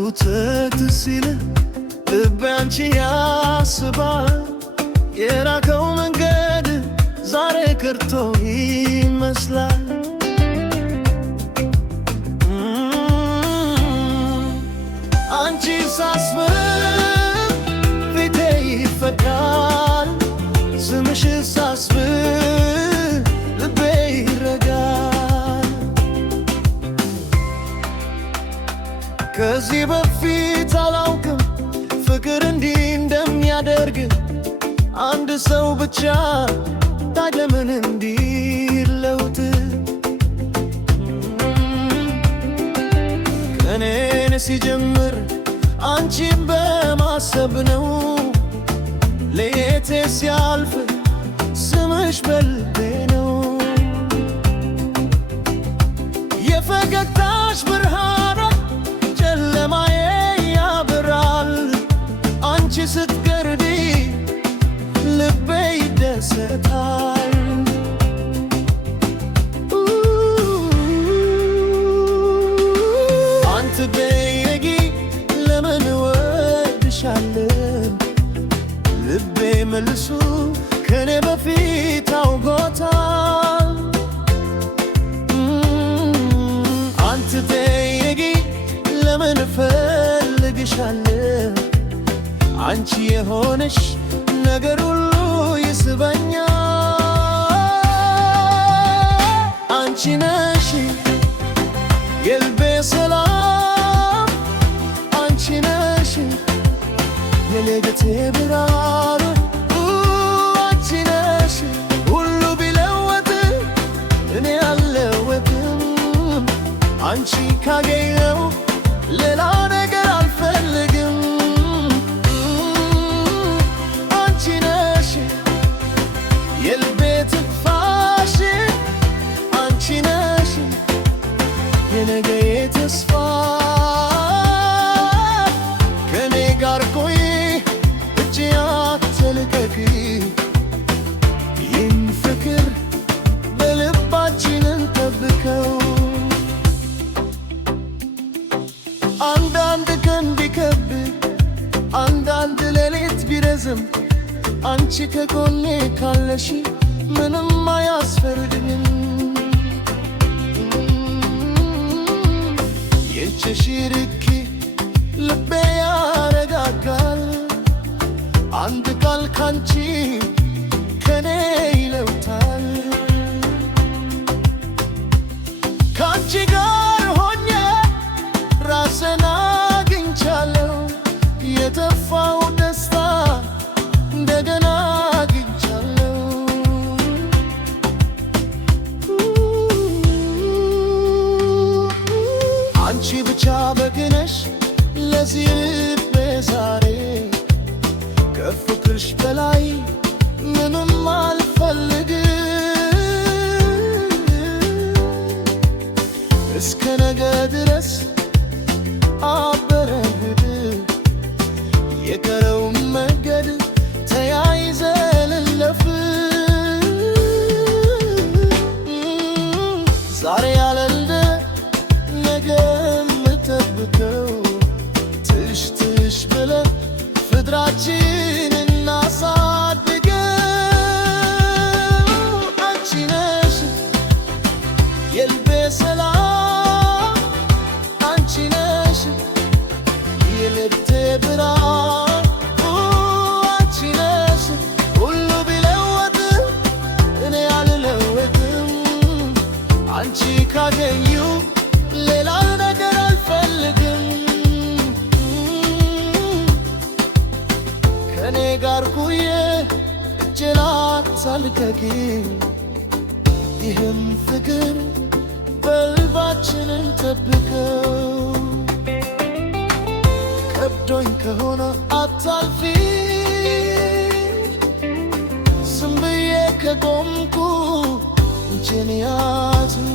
ትሲል ልቤ አንቺን ያስባል የራቀው መንገድ ዛሬ ቀርቶ ይመስላል አንቺ ሳስብ ፊቴ ይፈካል ስምሽ ሳስብ ልቤ ይረጋል ከዚህ በፊት አላውቅም ፍቅር እንዲህ እንደሚያደርግ አንድ ሰው ብቻ ታግለምን እንዲለውጥ ቀኔን ሲጀምር አንቺን በማሰብ ነው ሌቴ ሲያልፍ ስምሽ በልቤ ነው የፈገግታሽ ብርሃን ጨለማዬ ያበራል አንቺ ስትቀርቢ ልቤ ይደሰታል አንተ በየጊ ለምን ወድሻለሁ ልቤ መልሱ ከኔ በፊት አውጎታል አንተ በየጊ ለምን እፈልግሻለሁ አንቺ የሆነሽ ነገር ሁሉ ይስበኛል አንቺ ነሽ የልቤ ሰላም አንቺ ነሽ የሌሊቴ ብርሃን አንቺ ነሽ ሁሉ ቢለወጥ እኔ አልለወጥም አንቺ ካገኘው ሌላ ነገር አልፈልግም የልቤ ትንፋሽ አንቺ ነሽ የነገዬ ተስፋ ከኔ ጋር ቆይ እጅ አትልቀቂ ይህን ፍቅር በልባችን እንጠብቀው አንዳንድ ቀን ቢከብድ አንዳንድ ሌሊት ቢረዝም አንቺ ከጎኔ ካለሽ ምንም አያስፈርድኝም የእጅሽ ርቂ ልቤ ያረጋጋል አንድ ቃል ካንቺ ከኔ ይለውጣል ካንቺ ጋር ሆኜ ራሴን አግኝቻለሁ የጠፋው ደስታ እንደገና አግኝቻለሁ አንቺ ብቻ በቂ ነሽ ለዚህ ልቤ ዛሬ ከፍቅርሽ በላይ ምንም አልፈልግም እስከ ነገ ድረስ አበረን የቀረው መንገድ ተያይዘን እንለፍ ዛሬ ያለለ ነገ የምጠብቀው ትሽ ትሽ ብለን ፍቅራችን እናሳድገው አንቺ ነሽ የልቤ ሰላም አንቺ ነሽ የልቤ ብርሃን አንቺ ነሽ ሁሉ ቢለወጥ እኔ አልለወጥም አንቺ ካገኘሁ ሌላ ነገር አልፈልግም ከኔ ጋር ቆይ እጄ ላታልቀቂ ይህን ፍቅር በልባችን እንጠብቀው ከብዶኝ ከሆነ አታልፊ ዝም ብዬ ከቆምኩ እጄን ያዝኝ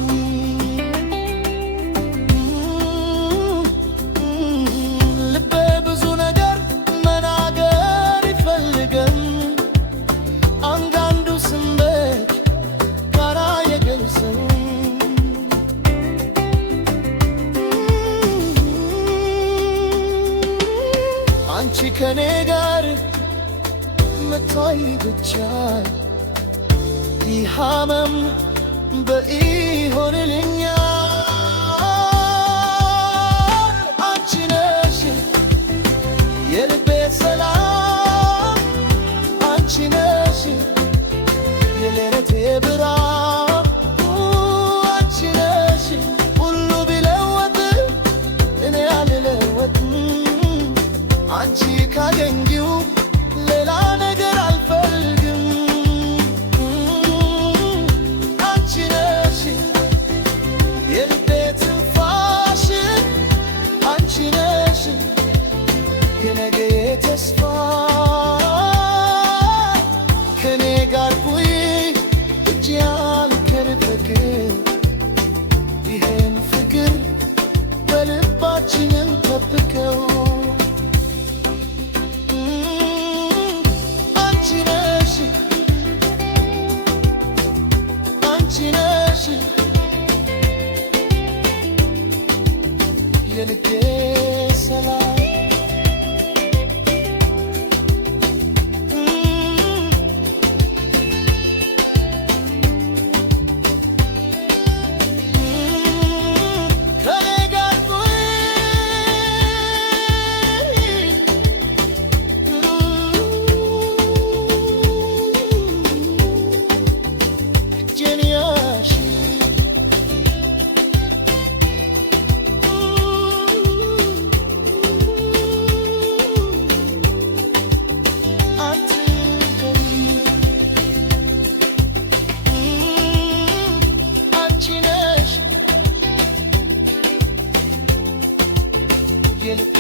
ልቤ ብዙ ነገር መናገር ይፈልገን አንዳንዱ ስሜት ጋራ የገልጸው አንቺ ከኔ ጋር መታይ ብቻ ይህ ህመም በይሆንልኛል። አንቺ ነሽ የልቤ ሰላም፣ አንቺ ነሽ የሌሊቴ ብርሃን፣ አንቺ ነሽ ሁሉ ቢለወጥ እኔ አልለወጥም። አንቺ ካገኘሁ ሌላ ነገር አልፈልግም። አንቺ ነሽ የልቤ ትንፋሽ፣ አንቺ ነሽ የነገዬ ተስፋ። ከኔ ጋር ሁኚ እጅ ያልከን ፍቅር፣ ይሄን ፍቅር በልባችን እንጠብቀው። አንቺ ነሽ የልቤ ሰላም። ከኔ ጋር እጄን ያዥ የልቤ